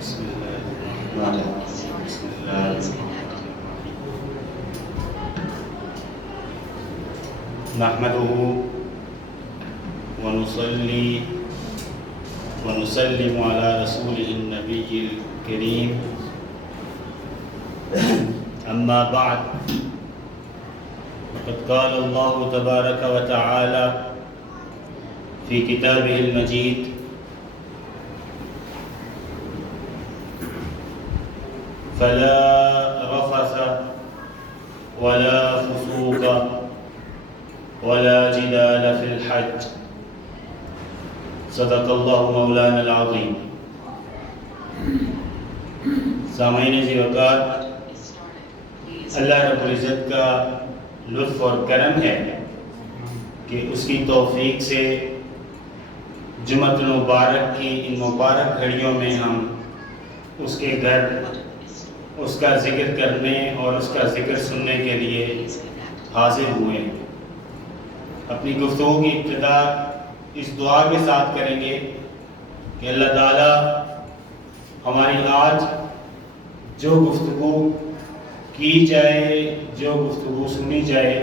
بسم الله الرحمن الرحيم. بسم الله الرحمن الرحيم. نحمده ونصلي ونسلم على رسوله النبي الكريم. أما بعد، فقد قال الله تبارك وتعالى في كتابه المجيد: فلا رفث ولا فسوق ولا جدال في الحج. صدق الله مولانا العظیم. سامعین ذی وقار، اللہ رب العزت کا لطف اور کرم ہے کہ اس کی توفیق سے جمعۃ المبارک کی ان مبارک گھڑیوں میں ہم اس کے گھر اس کا ذکر کرنے اور اس کا ذکر سننے کے لیے حاضر ہوئے ہیں. اپنی گفتگو کی ابتدا اس دعا کے ساتھ کریں گے کہ اللہ تعالیٰ ہماری آج جو گفتگو کی جائے، جو گفتگو سنی جائے،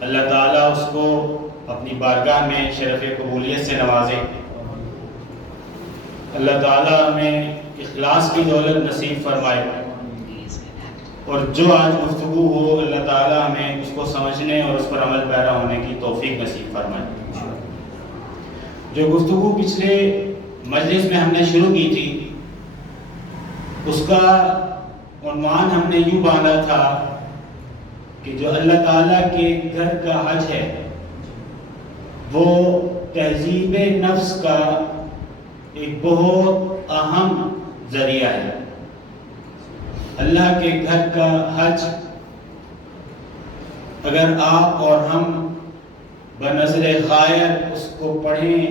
اللہ تعالیٰ اس کو اپنی بارگاہ میں شرف قبولیت سے نوازے. اللہ تعالیٰ ہمیں اخلاص کی دولت نصیب فرمائے، اور جو آج گفتگو ہو اللہ تعالیٰ ہمیں اس کو سمجھنے اور اس پر عمل پیرا ہونے کی توفیق نصیب فرمائے. جو گفتگو پچھلے مجلس میں ہم نے شروع کی تھی، اس کا عنوان ہم نے یوں باندھا تھا کہ جو اللہ تعالیٰ کے گھر کا حج ہے وہ تہذیب نفس کا ایک بہت اہم ذریعہ ہے. اللہ کے گھر کا حج اگر آپ اور ہم بنظر غائب اس کو پڑھیں،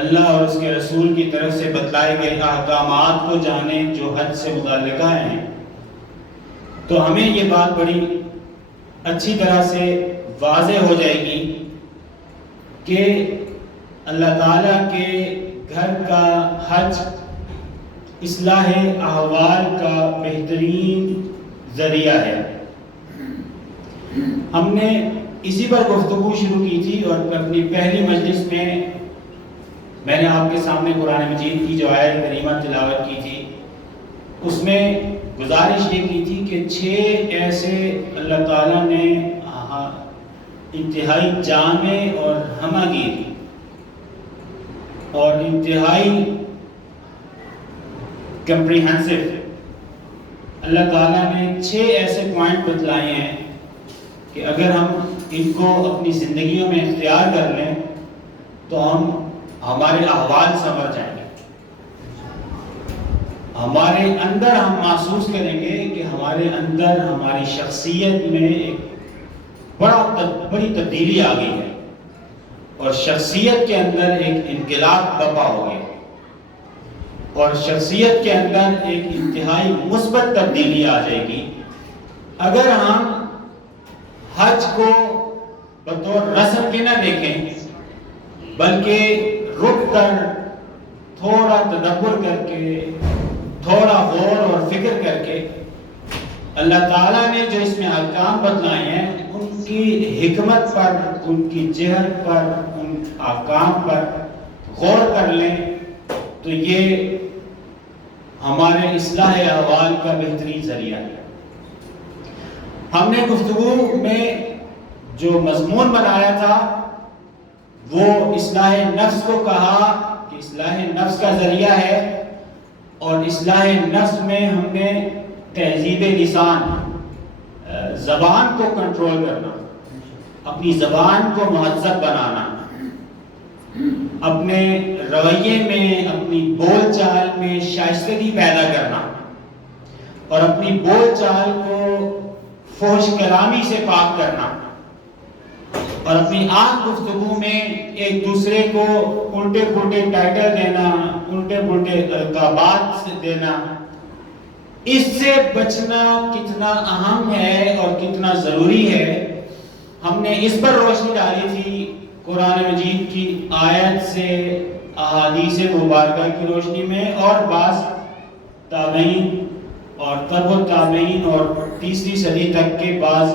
اللہ اور اس کے رسول کی طرف سے بتلائے گئے احکامات کو جانیں جو حج سے متعلقہ ہیں، تو ہمیں یہ بات بڑی اچھی طرح سے واضح ہو جائے گی کہ اللہ تعالیٰ کے گھر کا حج اصلاح احوال کا بہترین ذریعہ ہے. ہم نے اسی پر گفتگو شروع کی تھی، اور اپنی پہلی مجلس میں نے آپ کے سامنے قرآن مجید کی جو آیت کریمہ تلاوت کی تھی، اس میں گزارش یہ کی تھی کہ 6 ایسے اللہ تعالیٰ نے انتہائی جامع اور ہمہ گیر اور انتہائی کمپریہنسو اللہ تعالیٰ نے 6 ایسے پوائنٹ بتلائے ہیں کہ اگر ہم ان کو اپنی زندگیوں میں اختیار کر لیں تو ہمارے احوال سنور جائیں گے. ہمارے اندر ہم محسوس کریں گے کہ ہمارے اندر ہماری شخصیت میں ایک بڑی تبدیلی آ گئی ہے، اور شخصیت کے اندر ایک انقلاب برپا ہو گیا، اور شخصیت کے اندر ایک انتہائی مثبت تبدیلی آ جائے گی اگر ہم حج کو بطور رسم کے نہ دیکھیں، بلکہ رک کر تھوڑا تدبر کر کے، تھوڑا غور اور فکر کر کے اللہ تعالیٰ نے جو اس میں احکام بتلائے ہیں ان کی حکمت پر، ان کی جہت پر، ان احکام پر غور کر لیں تو یہ ہمارے اصلاح احوال کا بہترین ذریعہ ہے. ہم نے گفتگو میں جو مضمون بنایا تھا وہ اصلاح نفس کو کہا کہ اصلاح نفس کا ذریعہ ہے، اور اصلاح نفس میں ہم نے تہذیب لسان، زبان کو کنٹرول کرنا، اپنی زبان کو مہذب بنانا، اپنے رویے میں، اپنی بول چال میں شائستگی پیدا کرنا، اور اپنی بول چال کو فحش کلامی سے پاک کرنا، اور اپنی عام گفتگو میں ایک دوسرے کو الٹے پلٹے ٹائٹل دینا، الٹے پلٹے القابات دینا، اس سے بچنا کتنا اہم ہے اور کتنا ضروری ہے. ہم نے اس پر روشنی ڈالی تھی قرآن مجید کی آیت سے احادیث مبارکہ کی روشنی میں اور بعض تابعین اور تبع تابعین اور تیسری صدی تک کے بعض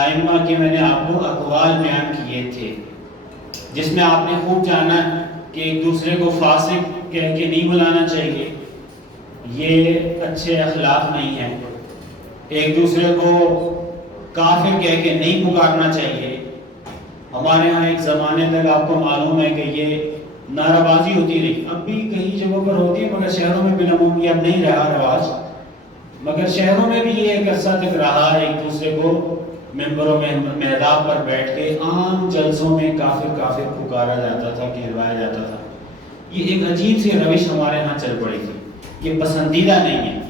ائمہ کے میں نے آپ کو اقوال بیان کیے تھے، جس میں آپ نے خوب جانا کہ ایک دوسرے کو فاسق کہہ کے نہیں بلانا چاہیے، یہ اچھے اخلاق نہیں ہیں۔ ایک دوسرے کو کافر کہہ کے نہیں پکارنا چاہیے۔ ہمارے ہاں ایک زمانے تک آپ کو معلوم ہے کہ یہ نعرہ بازی ہوتی رہی، اب بھی کئی جگہوں پر ہوتی ہے مگر شہروں میں بالعموم اب نہیں رہا رواج، مگر شہروں میں بھی یہ ایک عرصہ تک رہا، ایک دوسرے کو ممبروں میں محراب پر بیٹھ کے عام جلسوں میں کافر کافر پکارا جاتا تھا، کہلوایا جاتا تھا۔ یہ ایک عجیب سی روش ہمارے ہاں چل پڑی تھی، یہ پسندیدہ نہیں ہے۔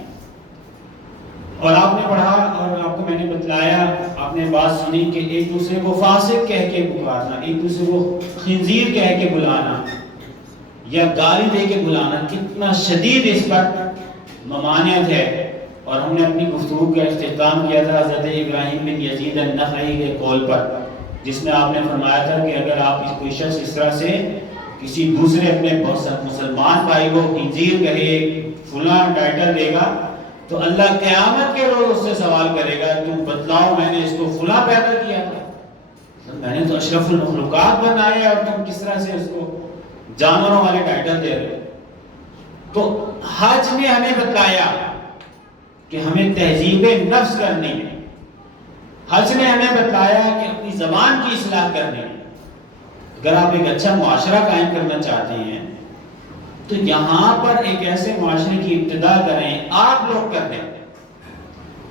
اور آپ نے پڑھا اور آپ کو میں نے بتلایا، آپ نے بات سنی کہ ایک دوسرے کو فاسق کہہ کے پکارنا، ایک دوسرے کو خنزیر کہہ کے بلانا یا گالی دے کے بلانا، کتنا شدید اس پر ممانعت ہے۔ اور ہم نے اپنی گفتگو کا اختتام کیا تھا حضرت ابراہیم بن یزید النخعی کے قول پر، جس میں آپ نے فرمایا تھا کہ اگر آپ کوئی شخص اس طرح سے کسی دوسرے اپنے مسلمان بھائی کو خنزیر کہے، فلاں ٹائٹل دے گا، تو اللہ قیامت کے روز اس سے سوال کرے گا تم بتلاؤ میں نے اس کو فلاں پیدا کیا تھا، میں نے تو اشرف المخلوقات بنایا اور تم کس طرح سے اس کو جانوروں والے ٹائٹل دے رہے۔ تو حج نے ہمیں بتلایا کہ ہمیں تہذیب نفس کرنی ہے، حج نے ہمیں بتلایا کہ اپنی زبان کی اصلاح کرنی ہے۔ اگر آپ ایک اچھا معاشرہ قائم کرنا چاہتے ہیں تو یہاں پر ایک ایسے معاشرے کی ابتدا کریں، آپ لوگ کر دیں۔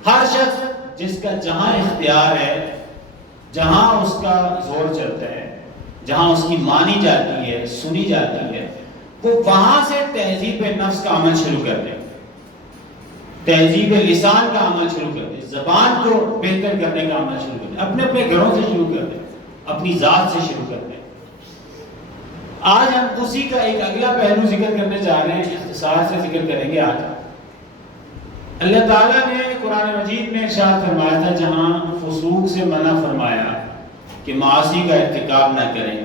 ہر شخص جس کا جہاں اختیار ہے، جہاں اس کا زور چلتا ہے، جہاں اس کی مانی جاتی ہے، سنی جاتی ہے، وہ وہاں سے تہذیب نفس کا عمل شروع کر دیں، تہذیب لسان کا عمل شروع کر دیں، زبان کو بہتر کرنے کا عمل شروع کر دیں، اپنے اپنے گھروں سے شروع کر دیں، اپنی ذات سے شروع کر دیں۔ آج ہم اسی کا ایک اگلا پہلو ذکر کرنے جا رہے ہیں، اختصار سے ذکر کریں گے۔ آج اللہ تعالیٰ نے قرآن مجید میں ارشاد فرمایا تھا، جہاں فسوق سے منع فرمایا کہ معاصی کا ارتکاب نہ کریں،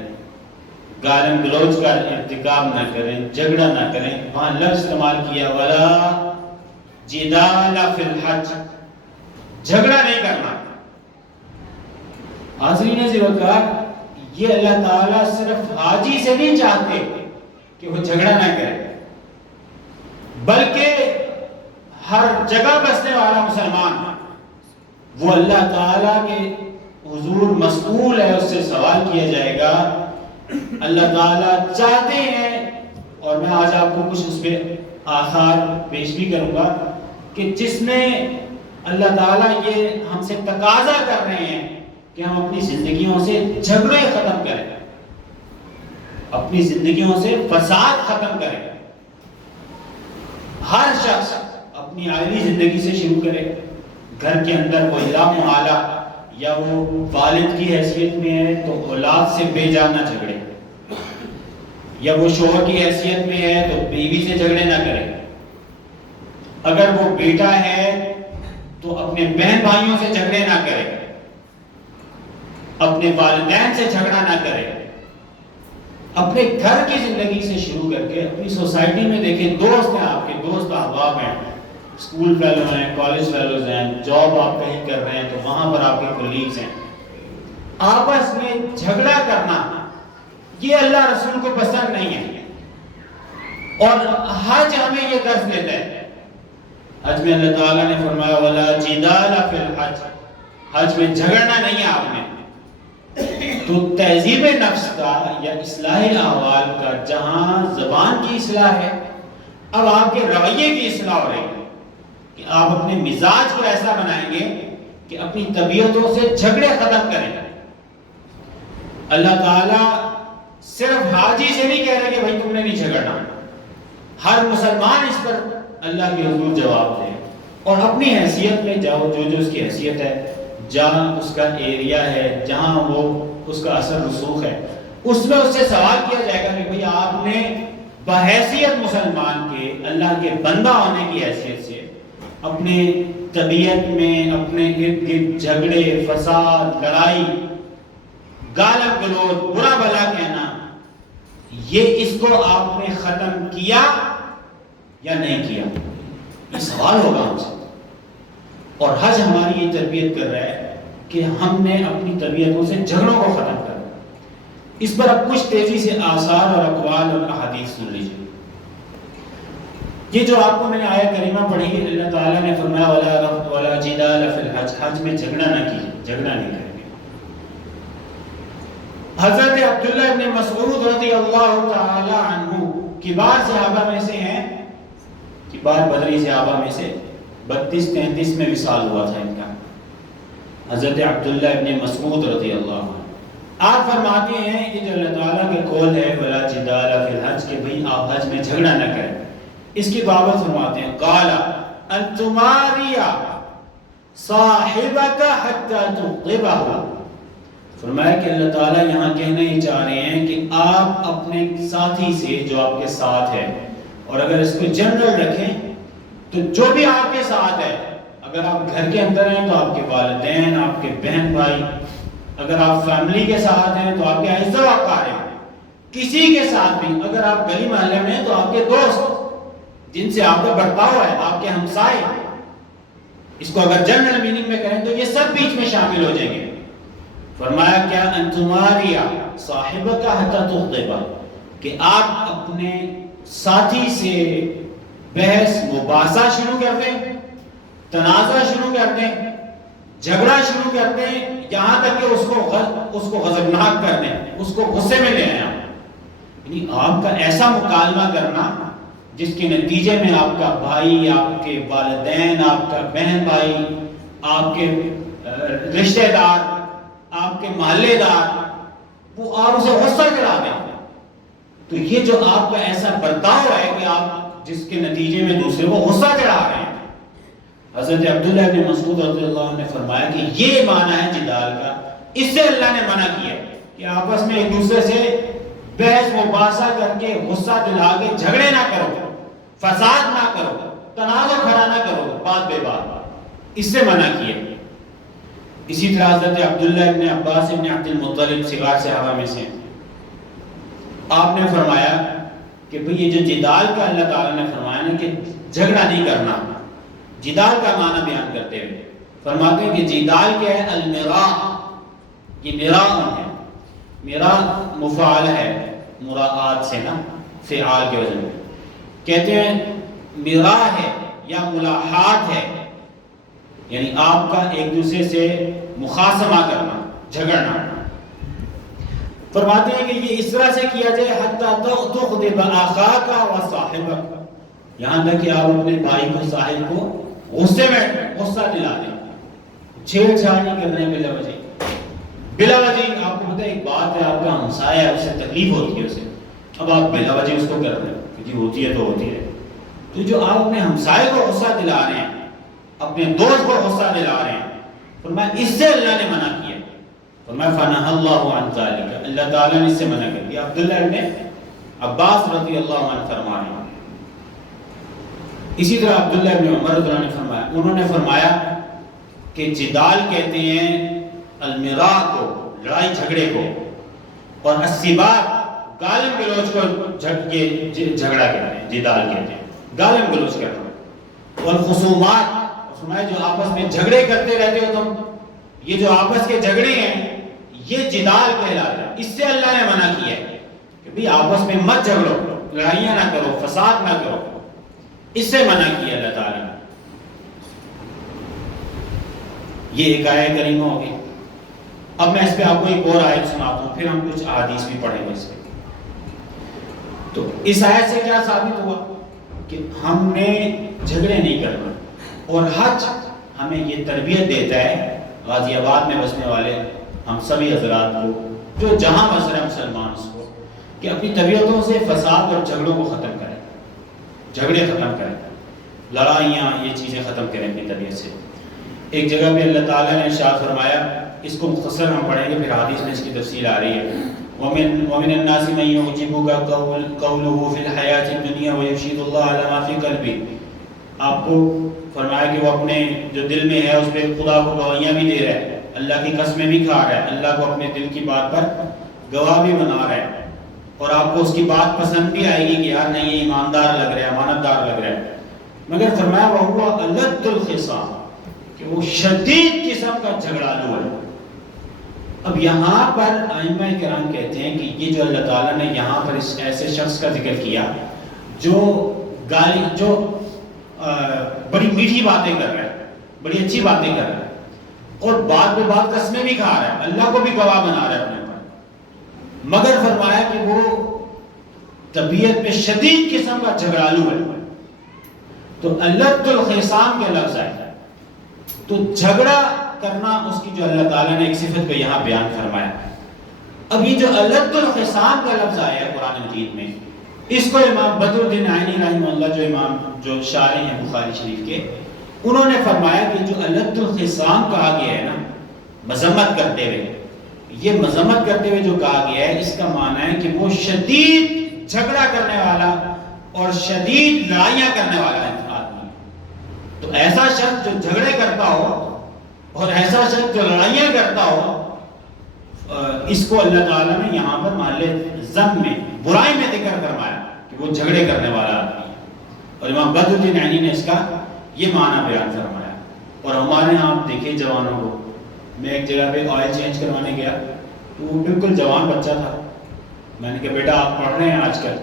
گالم گلوچ کا ارتکاب نہ کریں، جھگڑا نہ کریں، وہاں لفظ استعمال کیا وَلَا جِدَالَ فِي الْحَجِّ، جھگڑا نہیں کرنا۔ حاضرین عزیز وقار، یہ اللہ تعالیٰ صرف حاجی سے نہیں چاہتے کہ وہ جھگڑا نہ کرے، بلکہ ہر جگہ بسنے والا مسلمان وہ اللہ تعالیٰ کے حضور مسئول ہے، اس سے سوال کیا جائے گا۔ اللہ تعالیٰ چاہتے ہیں، اور میں آج آپ کو کچھ اس پہ آثار پیش بھی کروں گا کہ جس میں اللہ تعالیٰ یہ ہم سے تقاضا کر رہے ہیں کہ ہم اپنی زندگیوں سے جھگڑے ختم کریں، اپنی زندگیوں سے فساد ختم کریں۔ ہر شخص اپنی عائلی زندگی سے شروع کرے، گھر کے اندر وہ لامحالہ یا وہ والد کی حیثیت میں ہے تو اولاد سے بے جان نہ جھگڑے، یا وہ شوہر کی حیثیت میں ہے تو بیوی سے جھگڑے نہ کرے، اگر وہ بیٹا ہے تو اپنے بہن بھائیوں سے جھگڑے نہ کرے، اپنے والدین سے جھگڑا نہ کرے، اپنے گھر کی زندگی سے شروع کر کے اپنی سوسائٹی میں دیکھیں، دوست ہیں آپ کے، دوست احباب ہیں، اسکول فیلو ہیں، کالج فیلوز ہیں، جاب آپ کہیں کر رہے ہیں تو وہاں پر آپ کے کولیگز ہیں، آپس میں جھگڑا کرنا یہ اللہ رسول کو پسند نہیں ہے۔ اور حج ہمیں یہ درس دیتا ہے۔ حج میں اللہ تعالیٰ نے فرمایا وَلَا جِدَالَ فِي الْحَجِّ، حج میں جھگڑنا نہیں ہے آپ نے۔ تو تہذیب نفس کا یا اصلاح احوال کا جہاں زبان کی اصلاح ہے، اب آپ کے رویے کی اصلاح ہو رہی ہے کہ آپ اپنے مزاج کو ایسا بنائیں گے کہ اپنی طبیعتوں سے جھگڑے ختم کریں۔ اللہ تعالیٰ صرف حاجی سے نہیں کہہ رہے کہ بھائی تم نے نہیں جھگڑنا، ہر مسلمان اس پر اللہ کے حضور جواب دے، اور اپنی حیثیت میں جاؤ، جو جو اس کی حیثیت ہے، جہاں اس کا ایریا ہے، جہاں وہ اس کا اثر رسوخ ہے، اس میں اس سے سوال کیا جائے گا کہ بھئی آپ نے بحیثیت مسلمان کے، اللہ کے بندہ ہونے کی حیثیت سے اپنے طبیعت میں اپنے ارد گرد جھگڑے، فساد، لڑائی، گالم گلوچ، برا بھلا کہنا، یہ اس کو آپ نے ختم کیا یا نہیں کیا؟ یہ سوال ہوگا ہم سے. اور حج ہماری یہ تربیت کر رہا ہے کہ ہم نے اپنی طبیعتوں سے جھگڑوں کو ختم کرنا. اس پر اب کچھ تیزی سے آثار اور اقوال اور احادیث سن لیجیے. یہ جو آپ کو میں نے آیت کریمہ پڑھی ہے، اللہ تعالیٰ نے فرمایا وَلَا رَفْضَ وَلَا جِدَالَ فِي الْحَجِّ، حج میں جھگڑا نہ کیجیے، جھگڑا نہیں کریں گے. حضرت عبداللہ ابن مسعود رضی اللہ تعالی عنہ کبار صحابہ میں سے ہیں، کبار بدری صحابہ میں سے 32-33 میں وصال ہوا تھا ان کا. حضرت عبداللہ ابن مسعود رضی اللہ عنہ آپ فرماتے ہیں کہ جو اللہ تعالیٰ کے قول ہے وَلَا جِدَالَ فِي الْحَجِّ، کہ بھئی آپ حج میں جھگڑا نہ کریں، اس کی بابت فرماتے ہیں قَالَ أَن تُمَارِيَ صَاحِبَكَ حَتَّى تُغْضِبَهُ. فرمایا کہ اللہ تعالیٰ یہاں کہنا ہی چاہ رہے ہیں کہ آپ اپنے ساتھی سے جو آپ کے ساتھ ہے، اور اگر اس کو جنرل رکھیں تو جو بھی آپ کے ساتھ ہے، اگر آپ گھر کے اندر ہیں تو آپ کے والدین، آپ کے بہن بھائی، اگر آپ فیملی کے ساتھ ہیں تو آپ کے اعزاء و اقارب، کسی کے ساتھ بھی، اگر آپ گلی محلے میں ہیں تو آپ کے دوست جن سے آپ کا برتاؤ ہے، آپ کے ہمسائے، اس کو اگر جنرل میننگ میں کریں تو یہ سب بیچ میں شامل ہو جائیں گے. فرمایا کیا ان تماریا صاحبہ کا حتی تغضبہ، کہ آپ اپنے ساتھی سے بحث مباحثہ شروع کر دیں، تنازع شروع کر دیں، جھگڑا شروع کر دیں، یہاں تک کہ اس کو غضبناک کر دیں، اس کو غصے میں لے آئیں. یعنی آپ کا ایسا مکالمہ کرنا جس کے نتیجے میں آپ کا بھائی، آپ کے والدین، آپ کا بہن بھائی، آپ کے رشتہ دار، آپ کے محلے دار، وہ آپ اسے غصہ کرا دیں. تو یہ جو آپ کا ایسا برتاؤ ہے کہ آپ جس کے نتیجے میں دوسرے کو غصہ چڑھا رہے ہیں. حضرت عبداللہ ابن مسعود رضی اللہ عنہ نے فرمایا کہ یہ معنی ہے جدال کا. اس سے اللہ نے منع کیا کہ آپس میں ایک دوسرے سے بحث مباحثہ کر کے غصہ دلا کے جھگڑے نہ کرو، فساد نہ کرو، تنازع کھڑا نہ کرو بات بے بات. اس سے منع کیا. اسی طرح حضرت عبداللہ ابن عباس ابن عبد المطلب صغار صحابہ میں سے آپ نے فرمایا کہ بھئی یہ جو جدال کا اللہ تعالیٰ نے فرمایا نا کہ جھگڑا نہیں کرنا، جدال کا معنی بیان کرتے ہوئے فرماتے ہیں کہ جدال کیا ہے؟ المراء، یہ مراء ہے. مراء مفعال ہے مراعات سے نا، فعال کے وجہ میں کہتے ہیں مراء ہے یا ملاحات ہے، یعنی آپ کا ایک دوسرے سے مخاصمہ کرنا، جھگڑنا. فرماتے ہیں کہ یہ اس طرح سے کیا جائے حتی تغضب اخاک و صاحبک، یہاں تک کہ آپ اپنے بھائی کو، صاحب کو غصے میں غصہ دلا دیں. چھیڑ چھاڑ نہیں کر رہے ہیں بلا وجہ، بلا وجہ. آپ کو پتہ ہے ایک بات ہے، آپ کا ہمسایہ ہے، اسے تکلیف ہوتی ہے اسے، اب آپ بلا وجہ اس کو کر رہے ہیں کہ جی ہوتی ہے تو ہوتی ہے. تو جو آپ اپنے ہمسائے کو غصہ دلا رہے ہیں، اپنے دوست کو غصہ دلا رہے ہیں، فرمایا اس سے اللہ نے منع کیا. فرمایا فنہى اللہ عن ذلک، اللہ تعالیٰ نے اس سے منع کر دیا. عبداللہ ابن عباس رضی اللہ عنہ فرما رہے ہیں. اسی طرح عبداللہ ابن عمر رضی اللہ عنہ نے فرمایا، انہوں نے فرمایا کہ جدال کہتے ہیں المراء کو، لڑائی جھگڑے کو، اور السباب گالم گلوچ کو جھگڑا کہتے ہیں، جدال کہتے ہیں گالم گلوچ کرنا. والخصومات، فرمایا جو آپس میں جھگڑے کرتے رہتے ہو تم، یہ جو آپس کے جھگڑے ہیں یہ جدال کہلاتا ہے. اس سے اللہ نے منع کیا ہے کہ بھئی آپس میں مت جھگڑو، لڑائیاں نہ کرو، فساد نہ کرو. اس سے منع کیا اللہ تعالیٰ نے. یہ ایک آیت کریمہ ہوگی. اب میں اس پہ آپ کو ایک اور آیت سناتا ہوں، پھر ہم کچھ احادیث بھی پڑھیں گے اس پہ. تو اس آیت سے کیا ثابت ہوا کہ ہم نے جھگڑے نہیں کرنا. اور حج ہمیں یہ تربیت دیتا ہے، غازی آباد میں بسنے والے ہم سبھی حضرات کو، جو جہاں بس رہے مسلمان، اس کو کہ اپنی طبیعتوں سے فساد اور جھگڑوں کو ختم کریں، جھگڑے ختم کریں، لڑائیاں، یہ چیزیں ختم کریں اپنی طبیعت سے. ایک جگہ پہ اللہ تعالیٰ نے ارشاد فرمایا، اس کو مختصر ہم پڑھیں گے، پھر حدیث میں اس کی تفصیل آ رہی ہے. وَمِنَ النَّاسِ مَن يُعْجِبُكَ قَوْلُهُ فِي الْحَيَاةِ الدُّنْيَا وَيُشْهِدُ اللَّهَ عَلَى مَا فِي قَلْبِهِ. آپ کو فرمایا کہ وہ اپنے جو دل میں ہے اس پہ خدا کو گواہیاں بھی دے رہا ہے، اللہ کی قسمیں بھی کھا رہا ہے، اللہ کو اپنے دل کی بات پر گواہ بھی بنا رہا ہے. اور آپ کو اس کی بات پسند بھی آئے گی کہ یار نہیں یہ ایماندار لگ رہا ہے، امانت دار لگ رہا ہے، مگر فرمایا وہ الد الخصام، کہ وہ شدید قسم کا جھگڑالو ہے۔ اب یہاں پر ائمہ کرام کہتے ہیں کہ یہ جو اللہ تعالیٰ نے یہاں پر اس ایسے شخص کا ذکر کیا جو بڑی میٹھی باتیں کر رہا ہے، بڑی اچھی باتیں کر رہا ہے، اور بات پہ بات قسمیں بھی کھا رہا ہے، اللہ کو بھی گواہ بنا رہا ہے اپنے پر، مگر فرمایا کہ وہ طبیعت میں شدید قسم کا جھگڑالو ہے۔ تو الد الخصام کے لفظ آئے، تو جھگڑا کرنا اس کی جو اللہ تعالیٰ نے ایک صفت کو یہاں بیان فرمایا۔ اب یہ جو الد الخصام کا لفظ آیا ہے قرآن مجید میں، اس کو امام بدر الدین عینی رحمہ اللہ جو شارح ہیں بخاری شریف کے، انہوں نے فرمایا کہ جو الد الخصام کہا گیا ہے نا مذمت کرتے ہوئے، یہ مذمت کرتے ہوئے جو کہا گیا ہے اس کا معنی ہے کہ وہ شدید جھگڑا کرنے والا اور شدید لڑائیاں کرنے والا آدمی۔ تو ایسا شخص جو جھگڑے کرتا ہو اور ایسا شخص جو لڑائیاں کرتا ہو، اس کو اللہ تعالیٰ نے یہاں پر محل ذم میں، برائی میں ذکر فرمایا کہ وہ جھگڑے کرنے والا آدمی ہے۔ اور امام بدر الدین عینی نے اس کا یہ معنی بیان فرمایا۔ اور ہمارے یہاں آپ دیکھیں جوانوں کو، میں ایک جگہ پہ آئل چینج کروانے گیا تو وہ بالکل جوان بچہ تھا، میں نے کہا بیٹا آپ پڑھ رہے ہیں آج کل؟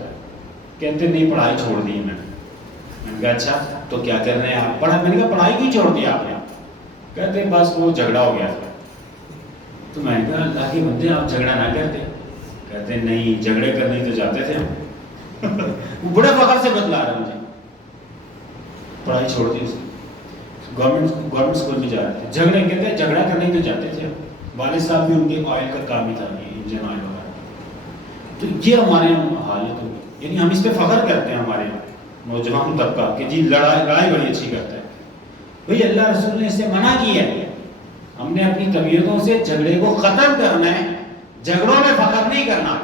کہتے نہیں پڑھائی چھوڑ دی میں نے کہا اچھا تو کیا کر رہے ہیں آپ؟ پڑھا؟ میں نے کہا پڑھائی کیوں چھوڑ دیا آپ نے؟ کہتے بس وہ جھگڑا ہو گیا تھا۔ تو میں نے کہا اللہ کے بندے آپ جھگڑا نہ کرتے؟ کہتے نہیں جھگڑے کرنے تو جاتے تھے وہ بڑے فخر سے بتلا رہے مجھے، پڑھائی چھوڑ دی، گورنمنٹ اسکول میں جا رہے تھے، جھگڑے کہتے جھگڑا کرنے تو جاتے تھے، والد صاحب بھی ان کے آئل کا کام ہی تھا، انجن آئل وغیرہ۔ تو یہ ہمارے حالت ہوگی، یعنی ہم اس پہ فخر کرتے ہیں ہمارے نوجوان طبقہ کہ جی لڑائی بڑی اچھی کرتا ہے۔ بھئی اللہ رسول نے اس سے منع کیا ہے، ہم نے اپنی طبیعتوں سے جھگڑے کو ختم کرنا ہے، جھگڑوں میں فخر نہیں کرنا۔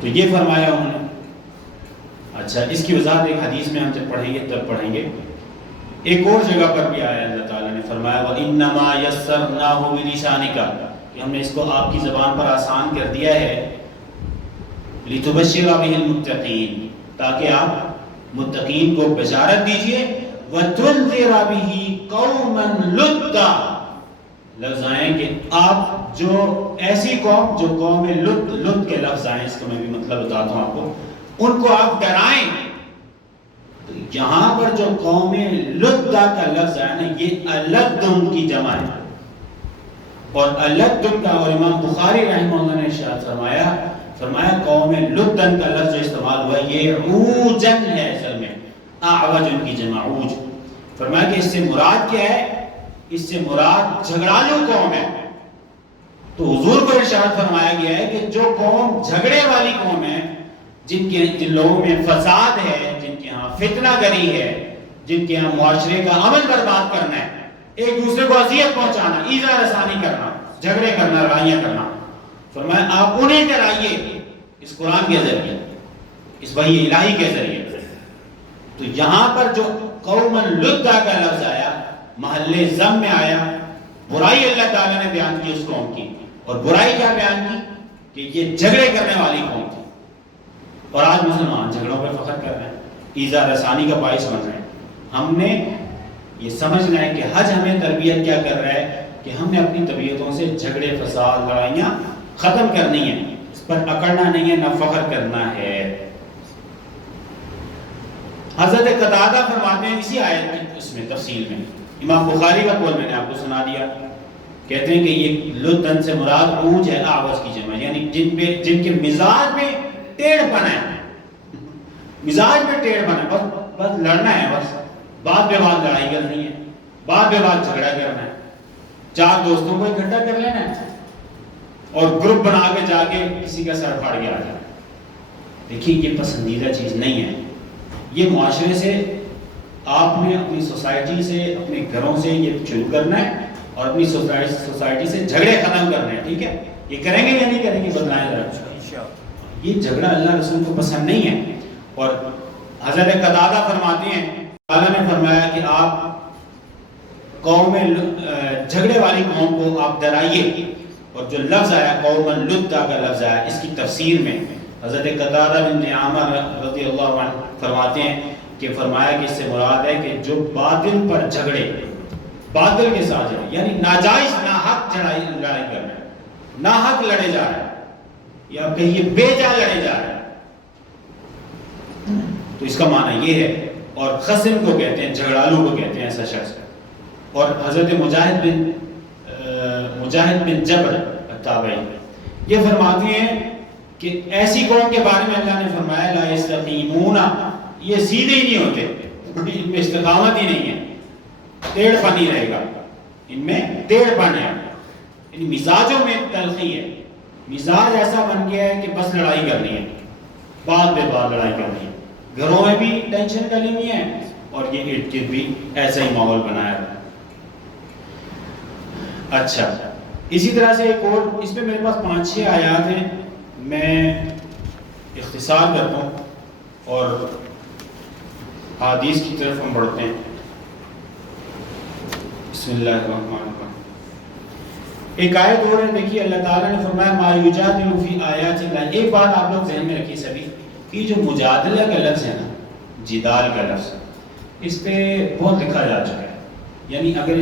تو یہ فرمایا انہوں نے۔ اچھا اس کی وضاحت ایک حدیث میں ہم جب پڑھیں گے تب پڑھیں گے۔ ایک اور جگہ پر بھی آیا اللہ تعالیٰ نے فرمایا وَإِنَّمَا يَسَّرْنَاهُ بِلِسَانِكَ، کہ ہم نے اس کو آپ کی زبان پر آسان کر دیا ہے، لِتُبَشِّرَ بِهِ الْمُتَّقِينَ، تاکہ آپ متقین کو بشارت دیجئے، وَتُنذِرَ بِهِ قَوْمًا لُدًّا، لفظ آئیں کہ آپ جو ایسی قوم جو قوم لد کے لفظ آئیں، اس کو میں بھی مطلب بتاتا ہوں آپ کو، ان کو آپ ڈرائیں۔ تو یہاں پر جو قوم لدہ کا لفظ ہے نا، یہ الدن کی جمع ہے، اور الدن کا، اور امام بخاری رحمہ اللہ نے ارشاد فرمایا قوم لدن کا لفظ جو استعمال ہوا یہ عوجن ہے، اصل میں اعوج ان کی جمع عوج۔ فرمایا کہ اس سے مراد کیا ہے؟ اس سے مراد جھگڑالو قوم ہے۔ تو حضور کو ارشاد فرمایا گیا ہے کہ جو قوم جھگڑے والی قوم ہے، جن لوگوں میں فساد ہے، جن کے ہاں فتنہ گری ہے، جن کے ہاں معاشرے کا عمل برباد کرنا ہے، ایک دوسرے کو اذیت پہنچانا، ایذا رسانی کرنا، جھگڑے کرنا، لڑائیاں کرنا، فرمایا آپ انہیں ڈرائیے اس قرآن کے ذریعے، اس وحی الہی کے ذریعے۔ تو یہاں پر جو قوم لدہ کا لفظ آیا محل ذم میں آیا، برائی اللہ تعالیٰ نے بیان کی اس قوم کی، اور برائی کیا بیان کی کہ یہ جھگڑے کرنے والی قوم تھی۔ اور آج مسلمان جھگڑوں پہ فخر کر رہے ہیں، ایذا رسانی کا باعث بن رہے ہیں۔ ہم نے یہ سمجھنا ہے کہ حج ہمیں تربیت کیا کر رہا ہے کہ ہم نے اپنی طبیعتوں سے جھگڑے، فساد، لڑائیاں ختم کرنی ہیں، اس پر اکڑنا نہیں ہے، نہ فخر کرنا ہے۔ حضرت قتادہ فرماتے ہیں اسی آیت میں، اس میں تفصیل میں، امام بخاری کا قول میں نے آپ کو سنا دیا، کہتے ہیں کہ یہ لدن سے مراد عوج ہے، اعوج کی جمع، یعنی جن کے مزاج میں ٹیڑھ پن ہے، مزاج میں ٹیڑھ پن ہے، بس لڑنا ہے، بس بات بے بات لڑائی کرنی ہے، بات بے بات جھگڑا کرنا ہے، چار دوستوں کو اکٹھا کر لینا ہے اور گروپ بنا کے جا کے کسی کا سر پھاڑ کے آ جانا۔ دیکھیے یہ پسندیدہ چیز نہیں ہے، یہ معاشرے سے آپ نے، اپنی سوسائٹی سے، اپنے گھروں سے یہ شروع کرنا ہے، اور اپنی سوسائٹی سے جھگڑے ختم کرنے ہیں، ٹھیک ہے؟ یہ کریں گے یا نہیں کریں گے؟ بتلائیں ذرا۔ یہ جھگڑا اللہ رسول کو پسند نہیں ہے۔ اور حضرت قتادہ فرماتے ہیں، اللہ نے فرمایا کہ آپ قوم جھگڑے والی قوم کو آپ ڈرائیے، اور جو لفظ آیا قوما لدا کا لفظ آیا، اس کی تفسیر میں حضرت قتادہ بن نعامہ رضی اللہ عنہ فرماتے ہیں کہ فرمایا کہ اس سے مراد ہے کہ جو باطل پر جھگڑے، باطل کے ساتھ جھگڑے، یعنی ناجائز ناحق لڑائی کر رہے ہیں، ناحق لڑے جا رہے ہیں، یا کہیے بے جا لڑے جا رہے ہیں، تو اس کا معنی یہ ہے۔ اور خصم کو کہتے ہیں، جھگڑالو کو کہتے ہیں ایسا شخص۔ اور حضرت مجاہد بن جبر التابعی یہ فرماتے ہیں کہ ایسی قوم کے بارے میں اللہ نے فرمایا لا یستقیمون، یہ سیدھے ہی نہیں ہوتے، ان میں استقامت ہی نہیں ہے، ٹیڑھ پن رہے گا، ان میں ٹیڑھ پن ہے، یعنی مزاجوں میں تلخی ہے، مزاج ایسا بن گیا ہے کہ بس لڑائی کرنی ہے، بعد بے بعد لڑائی کرنی ہے، گھروں میں بھی ٹینشن ڈلی ہوئی ہے اور یہ ارد گرد بھی ایسا ہی ماحول بنایا ہے۔ اچھا، اسی طرح سے ایک اور، اس میں میرے پاس 5-6 آیات ہیں، میں اختصار کرتا ہوں اور حدیث کی طرف ہم بڑھتے ہیں۔ بسم اللہ الرحمن الرحیم۔ ایک آیت اور ہے، دیکھیے اللہ تعالیٰ نے فرمایا ما یجادل فی آیات اللہ۔ ایک بات آپ لوگ ذہن میں رکھیے سبھی، کہ جو مجادلہ کا لفظ ہے نا، جدال کا لفظ، اس پہ بہت لکھا جا چکا ہے، یعنی اگر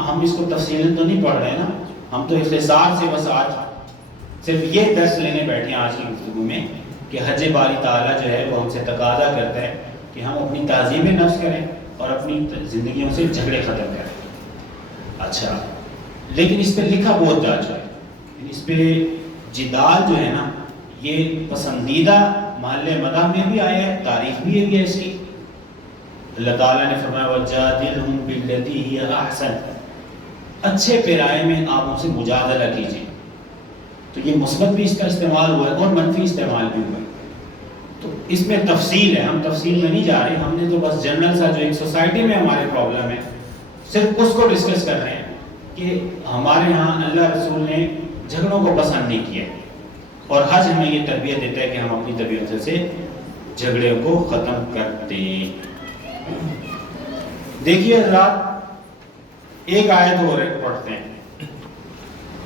ہم اس کو تفصیل تو نہیں پڑھ رہے ہیں نا، ہم تو اختصار سے بس آج صرف یہ درس لینے بیٹھے ہیں آج کی گفتگو میں کہ حج باری تعالیٰ جو ہے وہ ہم سے تقاضا کرتا ہے کہ ہم اپنی تہذیب نفس کریں اور اپنی زندگیوں سے جھگڑے ختم کریں۔ اچھا، لیکن اس پہ لکھا بہت جا چکا ہے، اس پہ جدال جو ہے نا یہ پسندیدہ محل مدح میں بھی آیا ہے، تاریخ بھی ہے اس کی۔ اللہ تعالیٰ نے فرمایا وَجَادِلْهُمْ بِالَّتِي هِيَ أَحْسَنُ، اچھے پیرائے میں آپ ان سے مجادلہ کیجیے۔ تو یہ مثبت بھی اس کا استعمال ہوا ہے اور منفی استعمال بھی ہوا ہے، تو اس میں تفصیل ہے، ہم تفصیل میں نہیں جا رہے، ہم نے تو بس جنرل سا جو ایک سوسائٹی میں ہمارے پرابلم ہے صرف اس کو ڈسکس کر رہے ہیں کہ ہمارے ہاں اللہ رسول نے جھگڑوں کو پسند نہیں کیا، اور حج ہمیں یہ تربیت دیتا ہے کہ ہم اپنی طبیعت سے جھگڑے کو ختم کر دیں۔ دیکھیے حضرات، ایک آیت اور پڑھتے ہیں،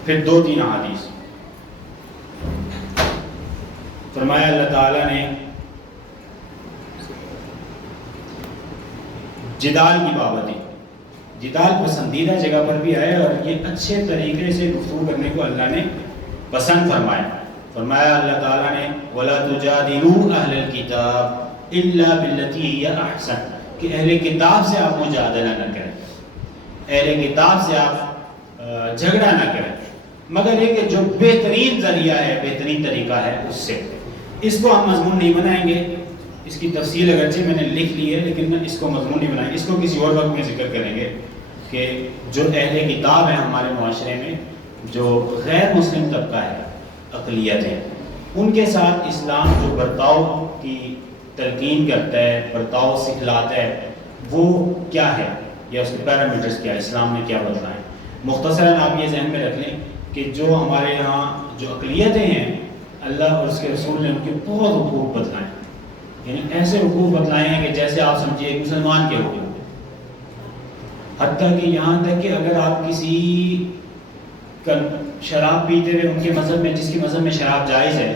پھر 2-3 احادیث۔ فرمایا اللہ تعالیٰ نے جدال کی بابت دی، جدال پسندیدہ جگہ پر بھی آیا اور یہ اچھے طریقے سے گفتگو کرنے کو اللہ نے پسند فرمایا۔ فرمایا اللہ تعالیٰ نے وَلَا تُجَادِلُوا أَهْلَ الْكِتَابِ إِلَّا بِالَّتِي هِيَ أَحْسَنُ، کہ اہل کتاب سے آپ مجادلہ نہ کریں، اہل کتاب سے آپ جھگڑا نہ کریں، مگر یہ کہ جو بہترین ذریعہ ہے، بہترین طریقہ ہے اس سے۔ اس کو ہم مضمون نہیں بنائیں گے، اس کی تفصیل اگرچہ میں نے لکھ لی ہے لیکن اس کو مضمون نہیں بنائیں گے، اس کو کسی اور وقت میں ذکر کریں گے کہ جو اہل کتاب ہیں ہمارے معاشرے میں، جو غیر مسلم طبقہ ہے، اقلیت ہے، ان کے ساتھ اسلام جو برتاؤ کی تلقین کرتا ہے، برتاؤ سکھلاتا ہے، وہ کیا ہے یا اس کے پیرامیٹرز کیا ہے، اسلام نے کیا بتلائے۔ مختصراً آپ یہ ذہن میں رکھ لیں کہ جو ہمارے یہاں جو اقلیتیں ہیں، اللہ اور اس کے رسول نے ان کے بہت حقوق بتلائے، یعنی ایسے حقوق بتلائے ہیں کہ جیسے آپ سمجھیے ایک مسلمان کے حقوق، حتیٰ کہ یہاں تک کہ اگر آپ کسی شراب پیتے ہوئے ان کے مذہب میں، جس کی مذہب میں شراب جائز ہے،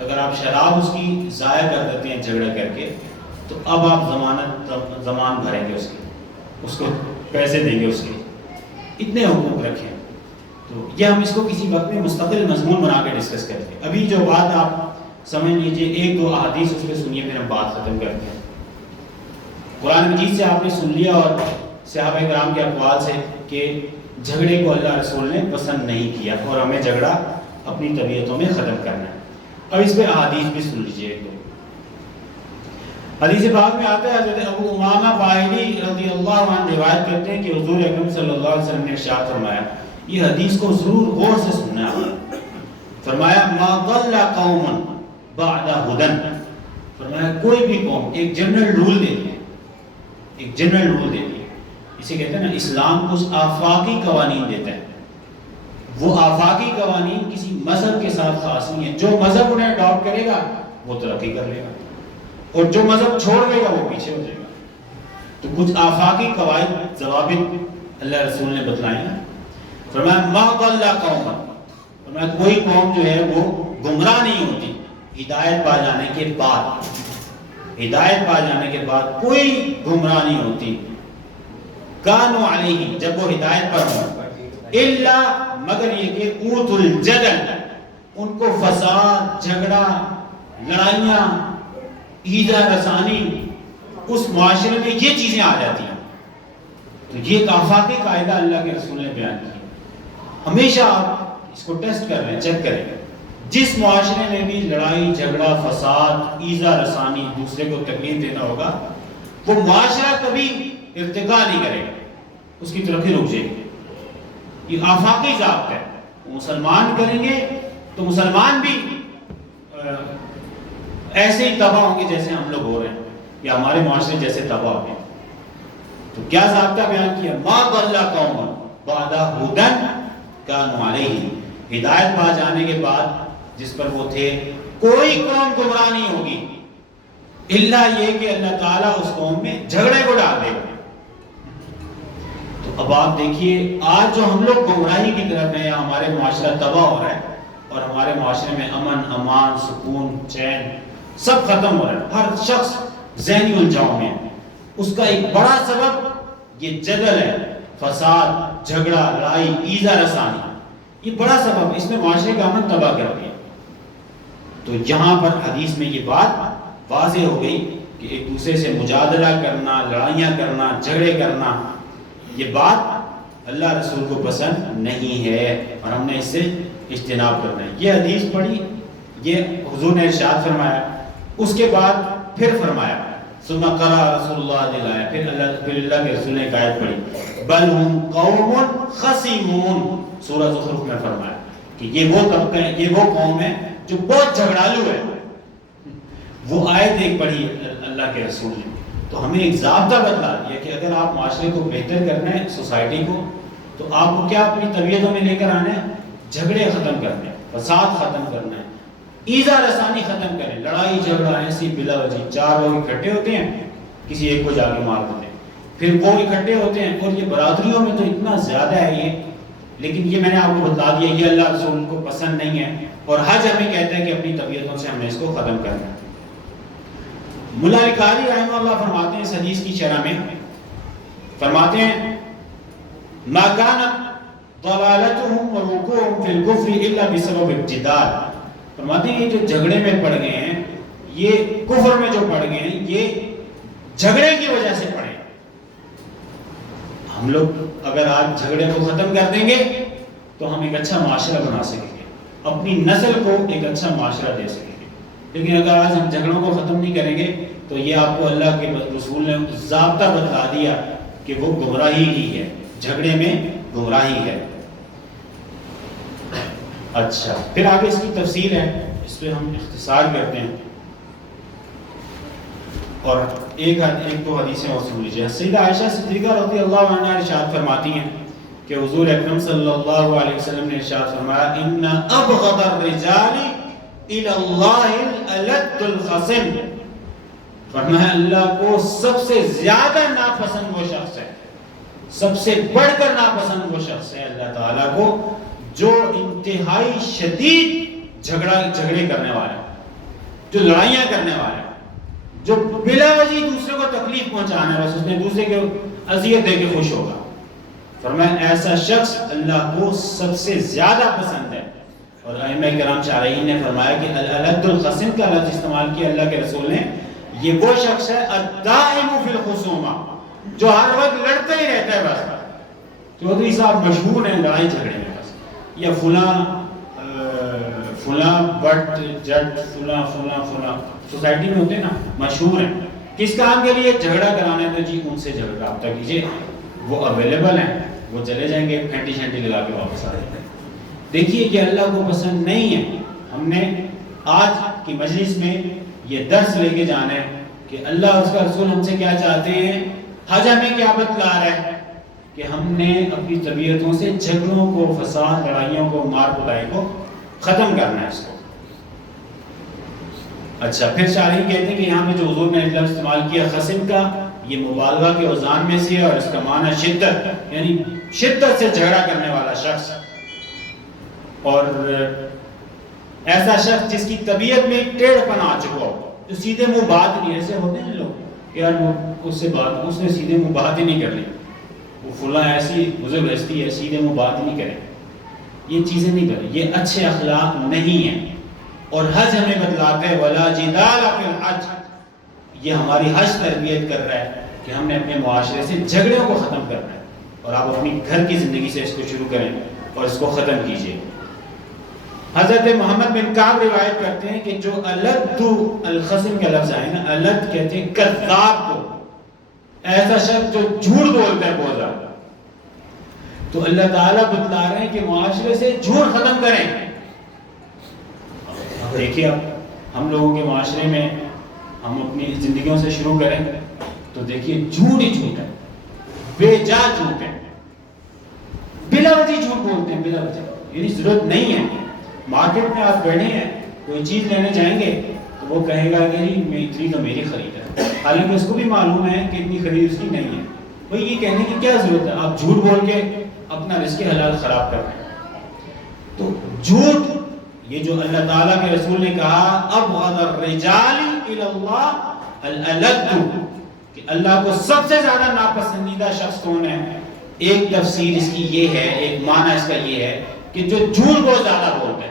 اگر آپ شراب اس کی ضائع کر دیتے ہیں جھگڑا کر کے، تو اب آپ ضمان بھریں گے اس کو پیسے دیں گے اس کے، اتنے حقوق رکھیں۔ تو یہ ہم اس کو کسی وقت میں مستقل مضمون بنا کے ڈسکس کرتے ہیں۔ ابھی جو بات آپ سمجھ لیجئے، 1-2 احادیث اس پہ سنیے، پھر ہم بات ختم کرتے ہیں۔ قرآن مجید سے آپ نے سن لیا اور صحابہ کرام کے اقوال سے کہ جھگڑے کو اللہ رسول نے پسند نہیں کیا اور ہمیں جھگڑا اپنی طبیعتوں میں ختم کرنا ہے۔ اب اس پہ احادیث بھی سن لیجئے ایک دو۔ حدیث پاک میں آتا ہے، حضرت ابو امامہ باہلی رضی اللہ عنہ روایت کرتے ہیں کہ حضور اکرم صلی اللہ علیہ وسلم نے ارشاد فرمایا، یہ حدیث کو ضرور غور سے سننا ہے۔ فرمایا ما ضل قوم بعد ہدى، فرمایا کوئی بھی قوم، ایک جنرل رول دیتی ہے، ایک جنرل رول دیتی ہے، اسے کہتے ہیں نا، اسلام کچھ آفاقی قوانین دیتا ہے، وہ آفاقی قوانین کسی مذہب کے ساتھ خاص نہیں ہے، جو مذہب انہیں اڈاپٹ کرے گا وہ ترقی کر لے گا اور جو مذہب چھوڑ دے گا وہ پیچھے ہو جائے گا۔ تو کچھ آفاقی قواعد ضوابط اللہ رسول نے بتلائے ہیں۔ فرمایا ما ضل قوم، فرمایا کوئی قوم جو ہے وہ گمراہ نہیں ہوتی ہدایت پا جانے کے بعد، ہدایت پا جانے کے بعد کوئی گمراہ نہیں ہوتی، کانوا علیہ جب وہ ہدایت پر ہوں، الا مگر یہ کہ اوت الجدل ان کو فساد، جھگڑا، لڑائیاں، ایذا رسانی، اس معاشرے میں یہ چیزیں آ جاتی ہیں۔ تو یہ ایک آفاقی قاعدہ اللہ کے رسول نے بیان کیا، ہمیشہ آپ اس کو ٹیسٹ کر لیں، چیک کریں، جس معاشرے میں بھی لڑائی جھگڑا فساد ایذا رسانی دوسرے کو تکلیف دینا ہوگا، وہ معاشرہ کبھی ارتقا نہیں کرے گا، اس کی طرف ہی رک جائے گا۔ یہ آفاقی ضابطہ ہے، مسلمان کریں گے تو مسلمان بھی ایسے ہی تباہ ہوں گے جیسے ہم لوگ ہو رہے ہیں یا ہمارے معاشرے جیسے تباہ ہو گئے۔ تو کیا ضابطہ بیان کیا؟ ما ضل قوم بعد ھدی کانوا علیہ، ہدایت پا جانے کے بعد جس پر وہ تھے کوئی قوم گمراہ نہیں ہوگی، الا یہ کہ اللہ تعالیٰ اس قوم میں جھگڑے کو ڈال دے گا۔ تو اب آپ دیکھیے آج جو ہم لوگ گمراہی کی طرف ہیں یا ہمارے معاشرہ تباہ ہو رہا ہے اور ہمارے معاشرے میں امن امان سکون چین سب ختم ہو رہا ہے، ہر شخص ذہنی الجھاؤ میں ہے، اس کا ایک بڑا سبب یہ جدل ہے، فساد، جھگڑا، لڑائی، ایذا رسانی، یہ بڑا سبب، اس نے معاشرے کا امن تباہ کر دیا۔ تو یہاں پر حدیث میں یہ بات واضح ہو گئی کہ ایک دوسرے سے مجادلہ کرنا، لڑائیاں کرنا، جھگڑے کرنا، یہ بات اللہ رسول کو پسند نہیں ہے اور ہم نے اس سے اجتناب کرنا ہے۔ یہ حدیث پڑھی، یہ حضور نے ارشاد فرمایا، اس کے بعد پھر فرمایا ثم قرأ رسول اللہ علیہ، پھر اللہ کے رسول نے ایک آیت پڑھی بل ہم قوم خصمون، سورہ زخرف میں فرمایا کہ یہ وہ طبقہ ہے، یہ وہ قوم ہے جو بہت جھگڑالو ہے۔ وہ آیت ایک پڑھی اللہ کے رسول نے، تو ہمیں ایک ضابطہ بتلا دیا کہ اگر آپ معاشرے کو بہتر کرنا ہے، سوسائٹی کو، تو آپ کو کیا اپنی طبیعتوں میں لے کر آنا ہے؟ جھگڑے ختم کرنے، فساد ختم کرنا ہے، ایذا رسانی ختم کریں، لڑائی جھگڑا ایسی بلا وجہ، چار لوگ اکٹھے ہوتے ہیں کسی ایک کو جا کے مار دیتے ہیں، پھر وہ اکٹھے ہوتے ہیں، اور یہ برادریوں میں تو اتنا زیادہ ہے یہ، لیکن یہ میں نے آپ کو بتا دیا یہ اللہ رسول کو پسند نہیں ہے، اور حج ہمیں کہتا ہے کہ اپنی طبیعتوں سے ہمیں اس کو ختم کرنا ہے۔ ملا علی قاری رحمہ اللہ فرماتے ہیں اس حدیث کی شرح میں، فرماتے ہیں ما كانت ضلالتهم ووقوعهم في الكفر الا بسبب الجدال، فرماتے ہیں یہ جو جھگڑے میں پڑ گئے ہیں، یہ کفر میں جو پڑ گئے ہیں، یہ جھگڑے کی وجہ سے پڑے۔ ہم لوگ اگر آج جھگڑے کو ختم کر دیں گے تو ہم ایک اچھا معاشرہ بنا سکیں گے، اپنی نسل کو ایک اچھا معاشرہ دے سکیں گے، لیکن اگر آج ہم جھگڑوں کو ختم نہیں کریں گے تو یہ آپ کو اللہ کے رسول نے ضابطہ بتا دیا کہ وہ گمراہی ہی ہے، جھگڑے میں گمراہی ہے۔ اچھا پھر آگے اس کی تفصیل ہے، اس پہ ہم اختصار کرتے ہیں اور ایک دو حدیثیں اور سن لیجیے۔ سیدہ عائشہ صدیقہ رضی اللہ عنہا ارشاد فرماتی ہیں کہ حضور اکرم صلی اللہ علیہ وسلم نے ارشاد فرمایا ان ابغض الرجال الى اللہ الالد الخصم، فرمایا اللہ کو سب سے زیادہ ناپسند وہ شخص ہے، سب سے بڑھ کر ناپسند وہ شخص ہے اللہ تعالیٰ کو جو انتہائی شدید جھگڑے کرنے والا ہے، جو لڑائیاں کرنے والا ہے، جو بلا وجہ دوسرے کو تکلیف پہنچانا ہے، بس اس نے دوسرے کو اذیت دے کے خوش ہوگا۔ فرمایا ایسا شخص اللہ کو سب سے زیادہ پسند ہے۔ اور ائمہ کرام شارحین نے فرمایا کہ الالد الخصم کا لفظ استعمال کیا اللہ کے رسول نے، یہ وہ شخص ہے الدائم فی الخصومہ، جو ہر وقت لڑتا ہی رہتا ہے، بس چودھری صاحب مشہور ہیں لڑائی جھگڑے میں، بس یا فلاں بٹ جٹ فلاں سوسائٹی میں ہوتے ہیں نا، مشہور ہیں کس کام کے لیے؟ جھگڑا کرانا ہے تو جی ان سے جھگڑا رابطہ کیجیے، وہ اویلیبل ہیں، وہ چلے جائیں گے پھینٹی شینٹی لگا کے واپس آ جائیں گے۔ دیکھیے کہ اللہ کو پسند نہیں ہے۔ ہم نے آج کی مجلس میں یہ درس لے کے جانا ہے کہ اللہ اس کا رسول ہم سے کیا چاہتے ہیں، حج ہمیں کیا بتلا رہا ہے کہ ہم نے اپنی طبیعتوں سے جھگڑوں کو، فساد، لڑائیوں کو، مار پٹائی کو ختم کرنا ہے اس کو۔ اچھا پھر شارحین کہتے ہیں کہ یہاں پہ جو حضور نے لفظ استعمال کیا خصم کا، یہ مبالغہ کے اوزان میں سے، اور اس کا معنی شدت، یعنی شدت سے جھگڑا کرنے والا شخص۔ اور ایسا شخص جس کی طبیعت میں ٹیڑھ پن آ چکا ہو، جو سیدھے منہ بات نہیں، ایسے ہوتے ہیں لوگ کہ یار اس نے سیدھے منہ بات ہی نہیں کرنی، وہ فلاں ایسی بزرگ ہستی ہے، سیدھے منہ بات ہی نہیں کرے، یہ چیزیں نہیں کریں، یہ اچھے اخلاق نہیں ہیں۔ اور حج ہمیں بتلاتا ہے وَلَا جِدَالَ فِي الْحَجِّ، یہ ہماری حج تربیت کر رہا ہے کہ ہم نے اپنے معاشرے سے جھگڑوں کو ختم کرنا ہے، اور آپ اپنی گھر کی زندگی سے اس کو شروع کریں اور اس کو ختم کیجئے۔ حضرت محمد بن کعب روایت کرتے ہیں کہ جو الد الخصم کا لفظ ہے نا، الد کہتے ہیں کذاب کو، ایسا شخص جو جھوٹ بولتا ہے بہت زیادہ، تو اللہ تعالیٰ بتلا رہے ہیں کہ معاشرے سے جھوٹ ختم کریں۔ اب دیکھیے ہم لوگوں کے معاشرے میں ہم اپنی زندگیوں سے شروع کریں تو دیکھیے جھوٹ ہی جھوٹ ہے، بے جا جھوٹ ہے، بلا وجہ جھوٹ بولتے ہیں، بلا وجہ، یعنی ضرورت نہیں ہے۔ مارکیٹ میں آپ بیٹھے ہیں، کوئی چیز لینے جائیں گے تو وہ کہے گا کہ میں اتنی تو میری خرید ہے، حالانکہ اس کو بھی معلوم ہے کہ اتنی خرید اس کی نہیں ہے، بھئی یہ کہنے کی کیا ضرورت ہے، آپ جھوٹ بول کے اپنا رزق حلال خراب کر رہے ہیں۔ تو جھوٹ، یہ جو اللہ تعالیٰ کے رسول نے کہا ابغض الرجال الی اللہ الالد، کہ اللہ کو سب سے زیادہ ناپسندیدہ شخص کون ہے، ایک تفسیر اس کی یہ ہے، ایک معنی اس کا یہ ہے کہ جو جھوٹ بہت زیادہ بولتا ہے۔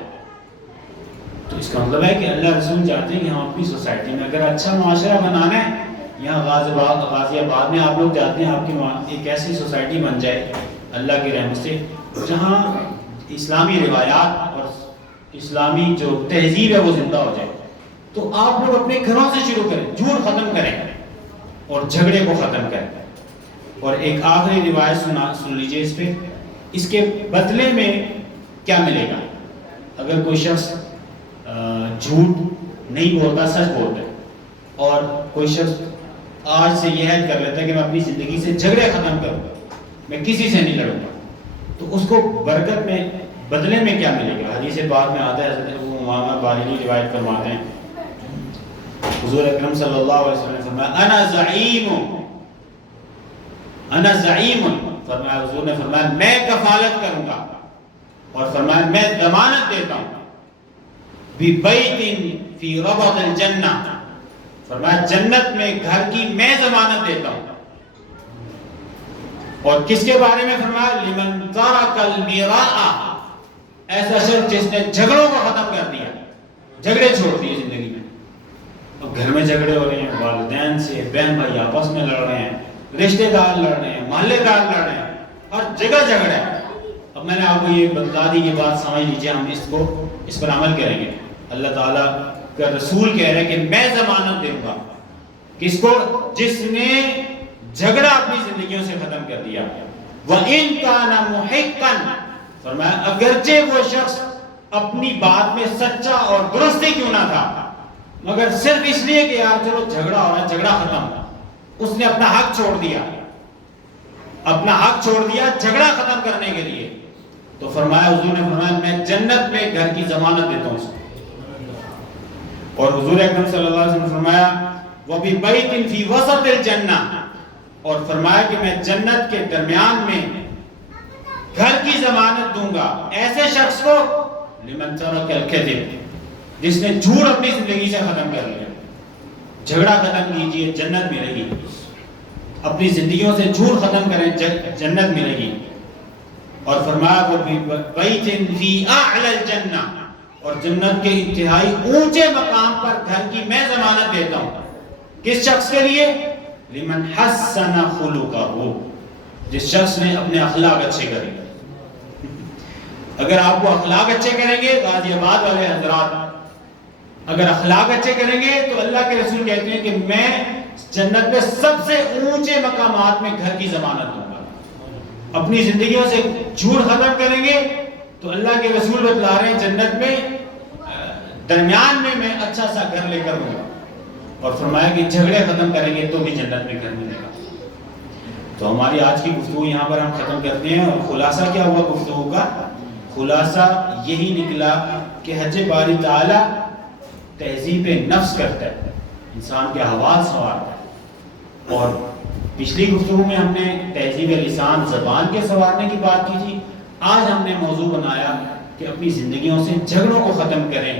تو اس کا مطلب ہے کہ اللہ رسول چاہتے ہیں کہ ہم اپنی سوسائٹی میں اگر اچھا معاشرہ بنانا ہے، یہاں غازی آباد میں آپ لوگ چاہتے ہیں آپ کی ایک ایسی سوسائٹی بن جائے اللہ کی رحمت سے جہاں اسلامی روایات اور اسلامی جو تہذیب ہے وہ زندہ ہو جائے، تو آپ لوگ اپنے گھروں سے شروع کریں، جھوٹ ختم کریں اور جھگڑے کو ختم کریں۔ اور ایک آخری روایت سن لیجئے اس پہ، اس کے بدلے میں کیا ملے گا؟ اگر کوئی شخص جھوٹ نہیں بولتا، سچ بولتا ہے، اور کوئی شخص آج سے یہ عہد کر لیتا ہے کہ میں اپنی زندگی سے جھگڑے ختم کروں گا، میں کسی سے نہیں لڑوں گا، تو اس کو برکت میں بدلے میں کیا ملے گا؟ حدیث پاک میں آتا ہے، حضرت ابو امامہ باہلی روایت فرماتے ہیں حضور اکرم صلی اللہ علیہ وسلم نے فرمایا انا زعیم، فرمایا حضور نے فرمایا میں کفالت کروں گا، اور فرمایا میں ضمانت دیتا ہوں بِبَيْتٍ فِي رَبَضِ الْجَنَّةِ، فرمایا جنت میں گھر کی میں ضمانت دیتا ہوں۔ اور کس کے بارے میں فرمایا؟ لِمَنْ تَرَكَ الْمِرَاءَ، ایسا شخص جس نے جھگڑوں کو ختم کر دیا، جھگڑے چھوڑ دیے زندگی میں۔ اب گھر میں جھگڑے ہو رہے ہیں، والدین سے، بہن بھائی آپس میں لڑ رہے ہیں، رشتہ دار لڑ رہے ہیں، محلے دار لڑ رہے ہیں، ہر جگہ جھگڑا ہے۔ اب میں نے آپ کو یہ بتا دی، یہ بات سمجھ لیجیے، ہم اس پر عمل کریں گے۔ اللہ تعالیٰ کا رسول کہہ رہے ہیں کہ میں ضمانت دوں گا کس کو؟ جس نے جھگڑا اپنی زندگیوں سے ختم کر دیا۔ وَإِن كَانَ مُحِقًّا، فرمایا اگرچہ وہ شخص اپنی بات میں سچا اور درست ہی کیوں نہ تھا، مگر صرف اس لیے کہ یار چلو جھگڑا ہو رہا ہے، جھگڑا ختم، اس نے اپنا حق چھوڑ دیا، اپنا حق چھوڑ دیا جھگڑا ختم کرنے کے لیے، تو فرمایا حضور نے فرمایا میں جنت میں گھر کی ضمانت دیتا ہوں اس کو۔ اور حضور اکرم صلی اللہ علیہ وسلم نے فرمایا وَبِبَيْتٍ فِي وَسَطِ الْجَنَّةِ، اور فرمایا کہ میں جنت کے درمیان میں گھر کی ضمانت دوں گا ایسے شخص کو لِمَنْ تَرَكَ الْكَذِبَ، جس نے جھوٹ اپنی زندگی سے ختم کر لیا۔ جھگڑا ختم کیجئے، جنت ملے گی۔ اپنی زندگیوں سے جھوٹ ختم کریں، جنت ملے گی۔ اور فرمایا وَبِبَيْتٍ فِي أَعْلَى الْجَنَّةِ، اور جنت کے انتہائی اونچے مقام پر گھر کی میں ضمانت دیتا ہوں۔ کس شخص کے لیے؟ لِمَنْ حَسَّنَ خُلُقَهُ، جس شخص نے اپنے اخلاق اچھے کرے۔ اگر آپ کو اخلاق اچھے کریں گے، غازی آباد والے حضرات اگر اخلاق اچھے کریں گے تو اللہ کے رسول کہتے ہیں کہ میں جنت میں سب سے اونچے مقامات میں گھر کی ضمانت دوں گا۔ اپنی زندگیوں سے جھوٹ ختم کریں گے تو اللہ کے رسول بتلا رہے ہیں جنت میں درمیان میں اچھا سا گھر لے کر دوں گا، اور فرمایا کہ جھگڑے ختم کریں گے تو بھی جنت میں گھر ملے گا۔ تو ہماری آج کی گفتگو یہاں پر ہم ختم کرتے ہیں، اور خلاصہ کیا ہوا گفتگو کا؟ خلاصہ یہی نکلا کہ حج باری تعالیٰ تہذیب نفس کرتا ہے، انسان کے حواس سنوارتا ہے۔ اور پچھلی گفتگو میں ہم نے تہذیب لسان، زبان کے سنوارنے کی بات کی تھی۔ آج ہم نے موضوع بنایا کہ اپنی زندگیوں سے جھگڑوں کو ختم کریں.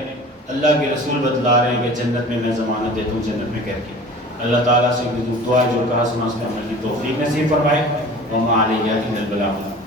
اللہ کے رسول بتلا رہے ہیں کہ جنت میں ضمانت دیتا ہوں جنت میں کر کے. اللہ تعالیٰ سے دعا جو کہا سنا اس پہ عمل کی توفیق نصیب فرمائے. وما علیہ الا البلاغ.